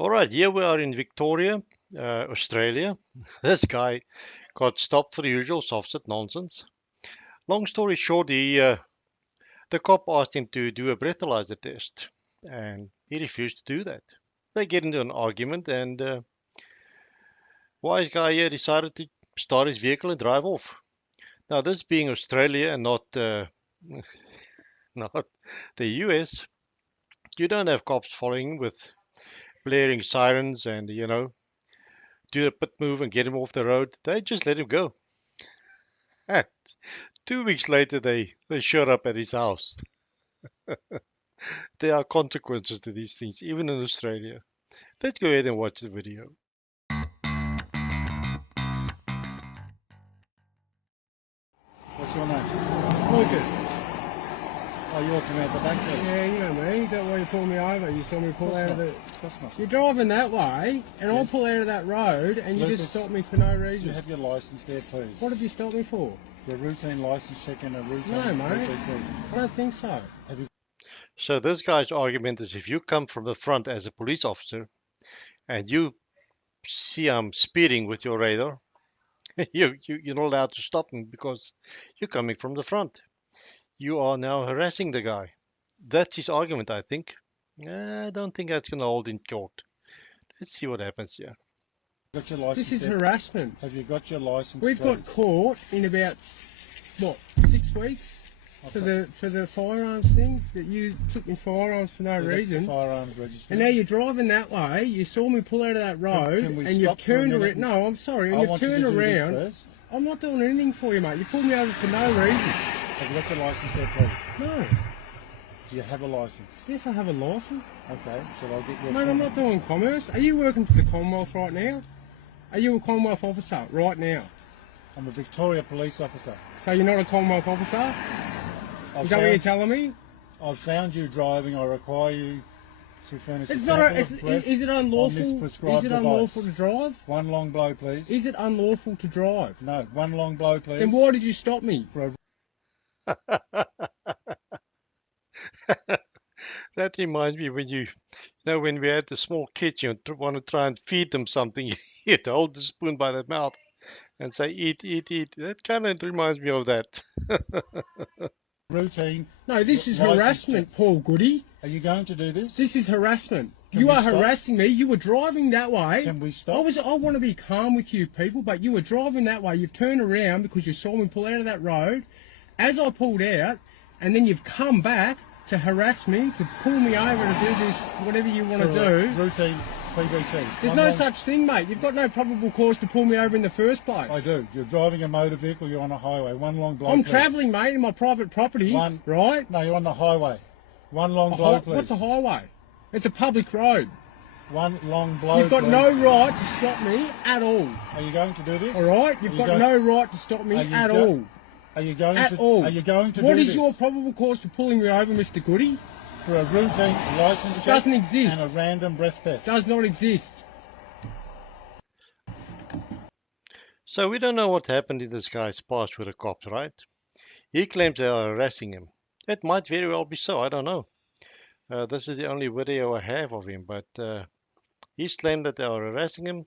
All right, here we are in Victoria, Australia. This guy got stopped for the usual Sovcit nonsense. Long story short, the cop asked him to do a breathalyzer test, and he refused to do that. They get into an argument, and wise guy here decided to start his vehicle and drive off. Now, this being Australia and not not the US, you don't have cops following with blaring sirens and do a pit move and get him off the road. They just let him go. And 2 weeks later, they showed up at his house. There are consequences to these things, even in Australia. Let's go ahead and watch the video. What's your name? Lucas. Oh, you're from out the back there. Yeah, you know me. Is that why you pulled me over? You saw me pull out of the... Of course not. You're driving that way, and I'll pull out of that road, and you Lucas, just stop me for no Do reason. you have your licence there, please? What did you stop me for? Your routine licence check and a routine No, mate. PCT. I don't think so. So this guy's argument is if you come from the front as a police officer and you see I'm speeding with your radar, you're not allowed to stop me because you're coming from the front. You are now harassing the guy. That's his argument, I think. I don't think that's going to hold in court. Let's see what happens here. Got your licence This is there? harassment. Have you got your licence, We've got please? caught in about, what, 6 weeks? For the firearms thing, that you took me firearms for no Yeah, that's the reason. firearms registry. And now you're driving that way, you saw me pull out of that road, Can we and you've stop for a turned minute? around. No, I'm sorry, and I you've want you turned to do this around. first. I'm not doing anything for you, mate. You pulled me over for no reason. Have you got your licence there, please? No. Do you have a licence? Yes, I have a licence. Okay, so I'll get your... Mate, I'm not doing commerce. Are you working for the Commonwealth right now? Are you a Commonwealth officer right now? I'm a Victoria police officer. So you're not a Commonwealth officer? Is that what you're telling me? I've found you driving. I require you to furnish It's a not. sample of breath Is it on unlawful? this prescribed Is it unlawful device. to drive? One long blow, please. Is it unlawful to drive? No, one long blow, please. Then why did you stop me? For a That reminds me when we had the small kids, you want to try and feed them something, you'd hold the spoon by the mouth and say, eat, eat, eat. That kind of reminds me of that. routine. No, this is license harassment, check. Paul Goody. Are you going to do this? This is harassment. Can You we are stop? harassing me. You were driving that way. Can we stop? I want to be calm with you people, but you were driving that way. You've turned around because you saw me pull out of that road. As I pulled out, and then you've come back to harass me, to pull me over to do this, whatever you want to For a do. routine PBT. There's One no long- such thing, mate. You've got no probable cause to pull me over in the first place. I do. You're driving a motor vehicle. You're on a highway. One long blow. I'm please. travelling, mate, in my private property, One- right? No, you're on the highway. One long A blow, hi- please. What's a highway? It's a public road. One long blow. You've got please. no right to stop me at all. Are you going to do this? All right? You've Are you got going- no right to stop me Are you at go- all. Are you going At to? all. Are you going to What do is this? your probable cause for pulling me over, Mr. Goody? For a routine license check Doesn't exist. and a random breath test. Does not exist. So we don't know what happened in this guy's past with the cops, right? He claims they are harassing him. It might very well be so, I don't know. This is the only video I have of him, but he's claimed that they are harassing him.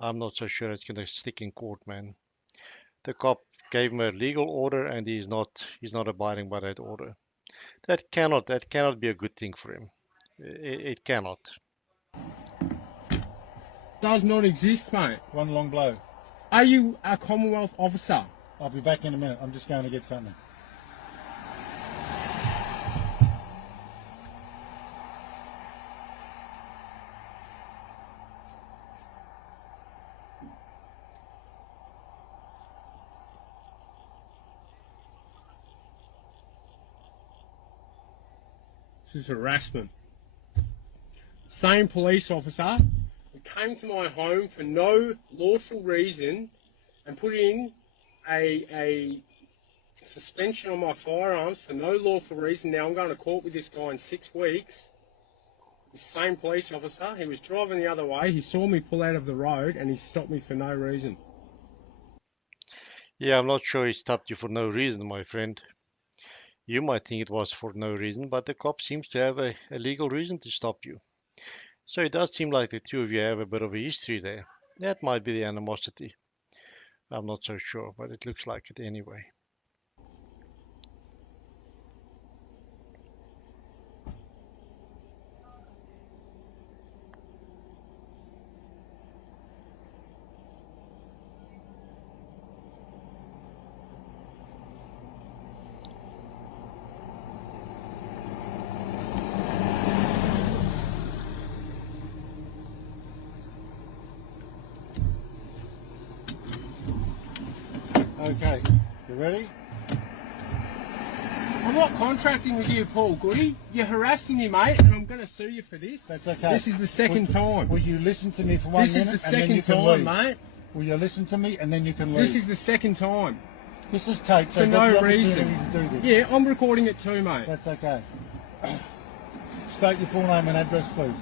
I'm not so sure it's going to stick in court, man. The cop gave him a legal order and he's not abiding by that order. That cannot be a good thing for him. It cannot. Does not exist, mate. One long blow. Are you a Commonwealth officer? I'll be back in a minute. I'm just going to get something. This is harassment. Same police officer who came to my home for no lawful reason and put in a suspension on my firearms for no lawful reason. Now I'm going to court with this guy in 6 weeks. The same police officer, he was driving the other way, he saw me pull out of the road and he stopped me for no reason. Yeah, I'm not sure he stopped you for no reason, my friend. You might think it was for no reason, but the cop seems to have a legal reason to stop you. So it does seem like the two of you have a bit of a history there. That might be the animosity. I'm not so sure, but it looks like it anyway. Okay, you ready? I'm not contracting with you, Paul Goody. You're harassing me, mate, and I'm going to sue you for this. That's okay. This is the second time. Will you listen to me for 1 This minute is the and then you second can time, leave? mate. Will you listen to me and then you can leave? This is the second time. This is taped, so For you've got no the opportunity reason. to do this. Yeah, I'm recording it too, mate. That's okay. State your full name and address, please.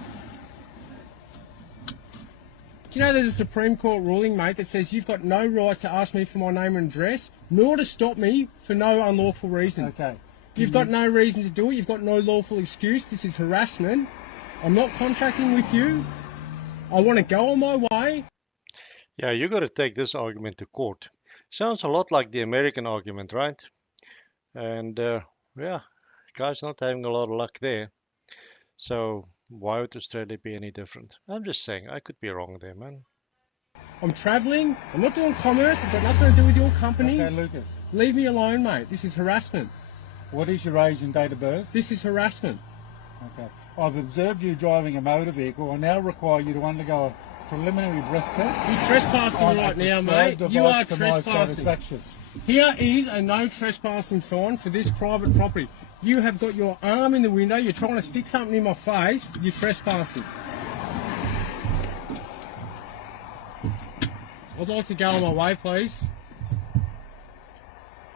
Do you know there's a Supreme Court ruling, mate, that says you've got no right to ask me for my name and address, nor to stop me for no unlawful reason. Okay. You've got no reason to do it. You've got no lawful excuse. This is harassment. I'm not contracting with you. I want to go on my way. Yeah, you got to take this argument to court. Sounds a lot like the American argument, right? And yeah, guy's not having a lot of luck there. So why would Australia be any different? I'm just saying, I could be wrong there, man. I'm travelling. I'm not doing commerce. I've got nothing to do with your company. Okay, Lucas. Leave me alone, mate. This is harassment. What is your age and date of birth? This is harassment. Okay. I've observed you driving a motor vehicle. I now require you to undergo a preliminary breath test. You're trespassing on a right now, prescribed mate. You are device to my trespassing. satisfaction. Here is a no trespassing sign for this private property. You have got your arm in the window. You're trying to stick something in my face. You're trespassing. I'd like to go on my way, please.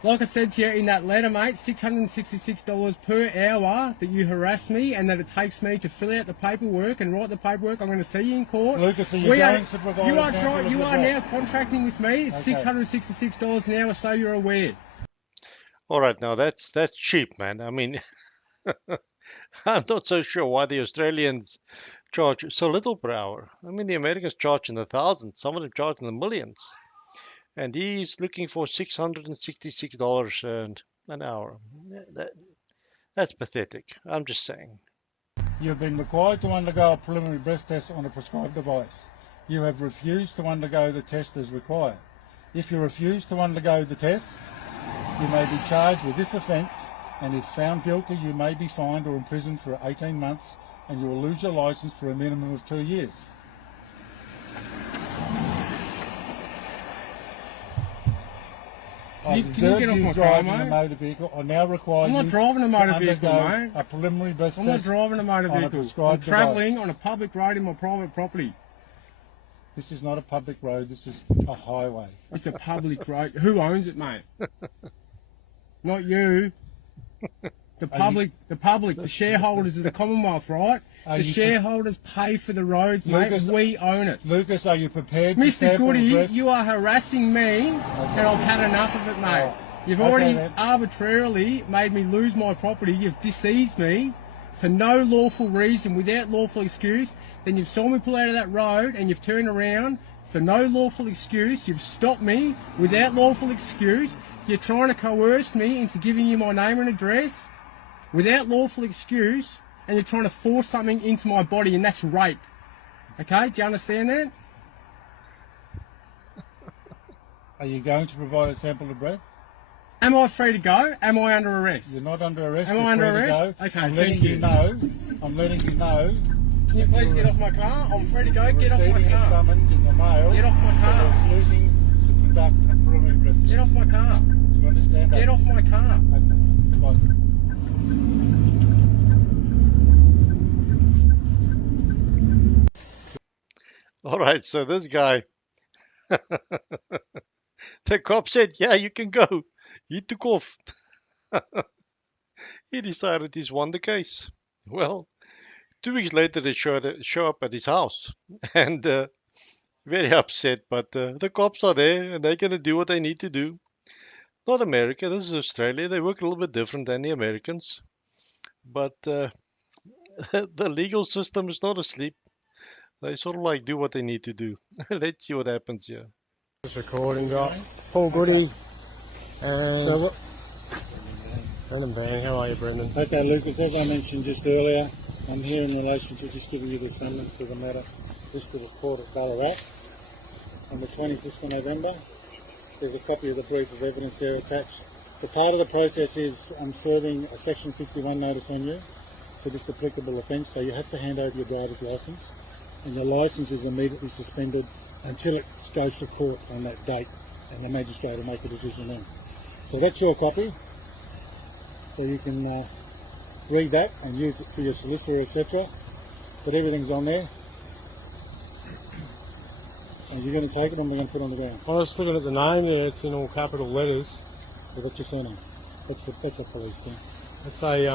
Like I said to you in that letter, mate, $666 per hour that you harass me and that it takes me to fill out the paperwork and write the paperwork. I'm going to see you in court. Lucas, are you going to provide you a are, sample of you the are breath? now contracting with me. It's Okay. $666 an hour, so you're aware. All right, now that's cheap, man. I mean, I'm not so sure why the Australians charge so little per hour. I mean, the Americans charge in the thousands, some of them charge in the millions. And he's looking for $666 an hour. That's pathetic. I'm just saying. You've been required to undergo a preliminary breath test on a prescribed device. You have refused to undergo the test as required. If you refuse to undergo the test, you may be charged with this offence, and if found guilty, you may be fined or imprisoned for 18 months, and you will lose your licence for a minimum of 2 years. I've Can you get observed off you my car, driving a mate? motor vehicle. I now require I'm not you driving a to motor vehicle, undergo mate. a preliminary breath I'm not test driving a motor on a vehicle. I'm prescribed travelling device. on a public road in my private property. This is not a public road, this is a highway. It's a public road. Who owns it, mate? Not you. The public, the shareholders of the Commonwealth, right? Are The you- shareholders pay for the roads, mate. Lucas- We own it. Lucas, are you prepared to Mr. sample the Goody, breath? you are harassing me, and I've had enough of it, mate. Oh, You've okay already then. arbitrarily made me lose my property. You've deceased me for no lawful reason, without lawful excuse. Then you've saw me pull out of that road, and you've turned around for no lawful excuse. You've stopped me without lawful excuse. You're trying to coerce me into giving you my name and address without lawful excuse, and you're trying to force something into my body, and that's rape. Okay, do you understand that? Are you going to provide a sample of breath? Am I free to go? Am I under arrest? You're not under arrest. Am You're I under free to arrest? go. Okay, I'm thank letting you. I'm letting you know. Can you please get off my car? I'm free to go. Get off my Receiving a car. summons in the mail. Get off my car. For refusing to conduct a preliminary breath test. Get off my car. Do you understand that? Get off my car. Okay. Bye. All right, so this guy, the cop said, yeah, you can go. He took off. He decided he's won the case. Well, 2 weeks later, they show up at his house and very upset. But the cops are there and they're going to do what they need to do. Not America, this is Australia. They work a little bit different than the Americans. But the legal system is not asleep. They sort of like do what they need to do. Let's see what happens here. Just recording, got Paul Goody and So what? Brendan Bang. How are you, Brendan? Okay, Lucas, as I mentioned just earlier, I'm here in relation to just giving you the summons for the matter listed at court at Ballarat on the 25th of November. There's a copy of the brief of evidence there attached. The part of the process is I'm serving a Section 51 notice on you for this applicable offence, so you have to hand over your driver's licence, and your licence is immediately suspended until it goes to court on that date, and the magistrate will make a decision then. So that's your copy, so you can read that and use it for your solicitor, etc. But everything's on there. And you're going to take it and we're going to put it on the ground. I was looking at the name there, it's in all capital letters. So that's your surname. That's a police thing. It's a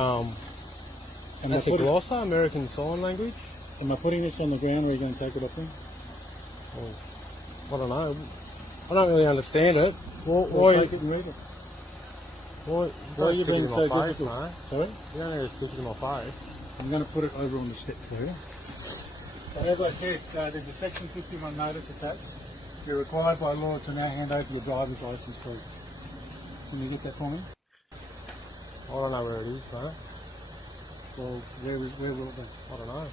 Am that's a glossa, American Sign Language. I putting this on the ground or are you going to take it off then? Well, I don't know. I don't really understand it. Why take it and read it. Why are you being so face, difficult? mate? Sorry? You don't need to stick it in my face. I'm going to put it over on the step for you. So as I said, there's a Section 51 notice attached. You're required by law to now hand over your driver's licence, please. Can you get that for me? I don't know where it is, mate. Well, where will it be? I don't know.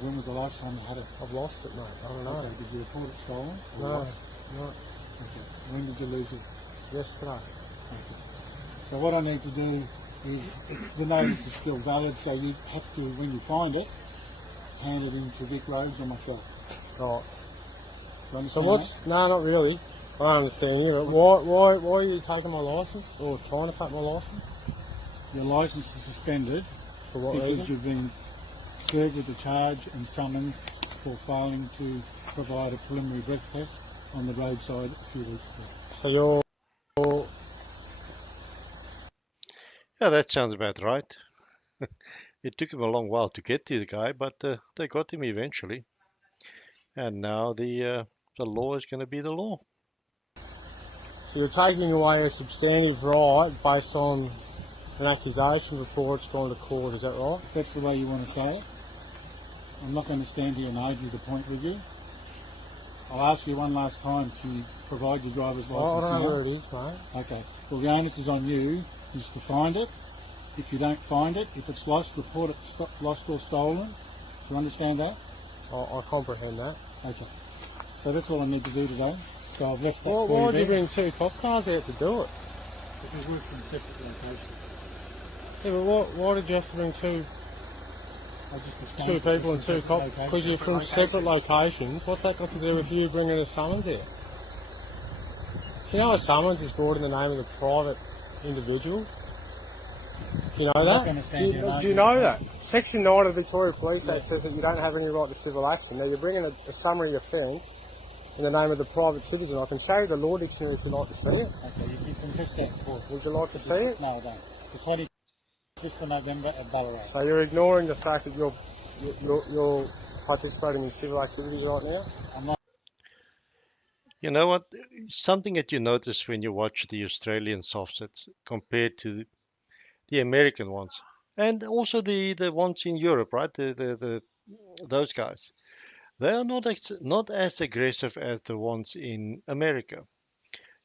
When was the last time you had it? I've lost it, mate. I don't know. Okay, did you report it stolen? or No, lost? no. Okay. When did you lose it? Yesterday. Okay. So what I need to do is, the notice is still valid, so you have to, when you find it, hand it in to Vic Rhodes or myself. Right. Do you So understand what's... No, not really. I don't understand you. Why are you taking my licence? Or trying to take my licence? that? Your licence is suspended For what because reason? you've been served with a charge and summons for failing to provide a preliminary breath test on the roadside a few weeks ago. So you're... Yeah, that sounds about right. It took him a long while to get to the guy, but they got him eventually. And now the law is going to be the law. So you're taking away a substantive right based on an accusation before it's gone to court, is that right? If that's the way you want to say it, I'm not going to stand here and argue the point with you. I'll ask you one last time to provide your driver's Well, I licence don't know now. where it is, mate. Okay. Well, the onus is on you is to find it. If you don't find it, if it's lost, report it lost or stolen. Do you understand that? I comprehend that. Okay. So that's all I need to do today. So I've left that Well, for why you did you there. bring two cop cars out to do it? Because we're from separate locations. Yeah, but why did you have to bring two I just respond two to people and two different cops? locations. Because you're from separate locations. What's that got to do with you bringing a summons here? Do you know a summons is brought in the name of the private individual? Do you know I'm not that? gonna stand here and Do you argue know with that? Section 9 of the Victoria Police Act says that you don't have any right to civil action. Now you're bringing a summary offence in the name of the private citizen. I can show you the law dictionary if you'd like to see it. Okay, you can test that for. Would you like to see it? No, I don't. The 25th of November at Ballarat. So you're ignoring the fact that you're participating in civil activities right now? I'm not. You know what? Something that you notice when you watch the Australian Sovcits compared to the American ones, and also the ones in Europe, right? The those guys. They are not as aggressive as the ones in America.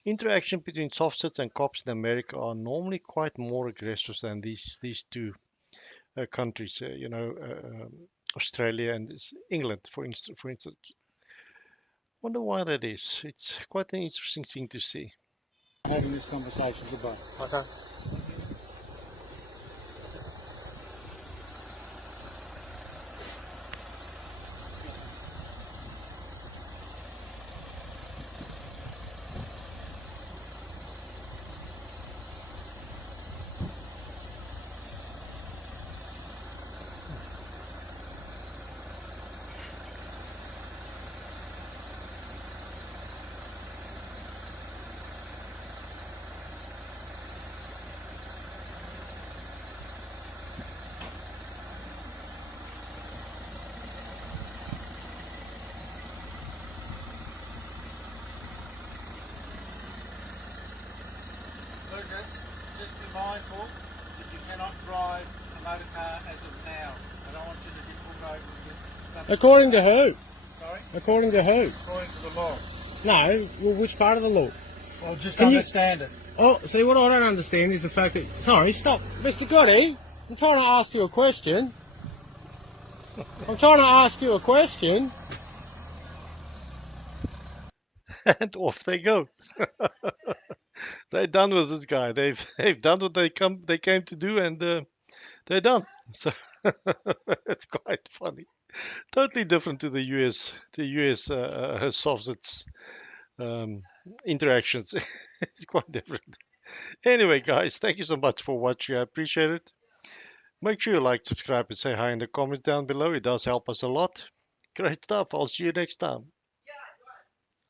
Interaction between Sovcits and cops in America are normally quite more aggressive than these two countries. Australia and England, for instance. Wonder why that is. It's quite an interesting thing to see. Having this conversation. Goodbye. Okay. Lucas, just be mindful that you cannot drive a motor car as of now. I don't want you to get pulled over and get According to who? Sorry? According to who? According to the law. No, well, which part of the law? Well, just Can you- understand it. Oh, see, what I don't understand is the fact that... Sorry, stop. Mr. Gotti, I'm trying to ask you a question. I'm trying to ask you a question. And off they go. They're done with this guy. They've done what they came to do, and they're done. So it's quite funny. Totally different to the US Sovcit interactions. It's quite different. Anyway, guys, thank you so much for watching. I appreciate it. Make sure you like, subscribe, and say hi in the comments down below. It does help us a lot. Great stuff. I'll see you next time.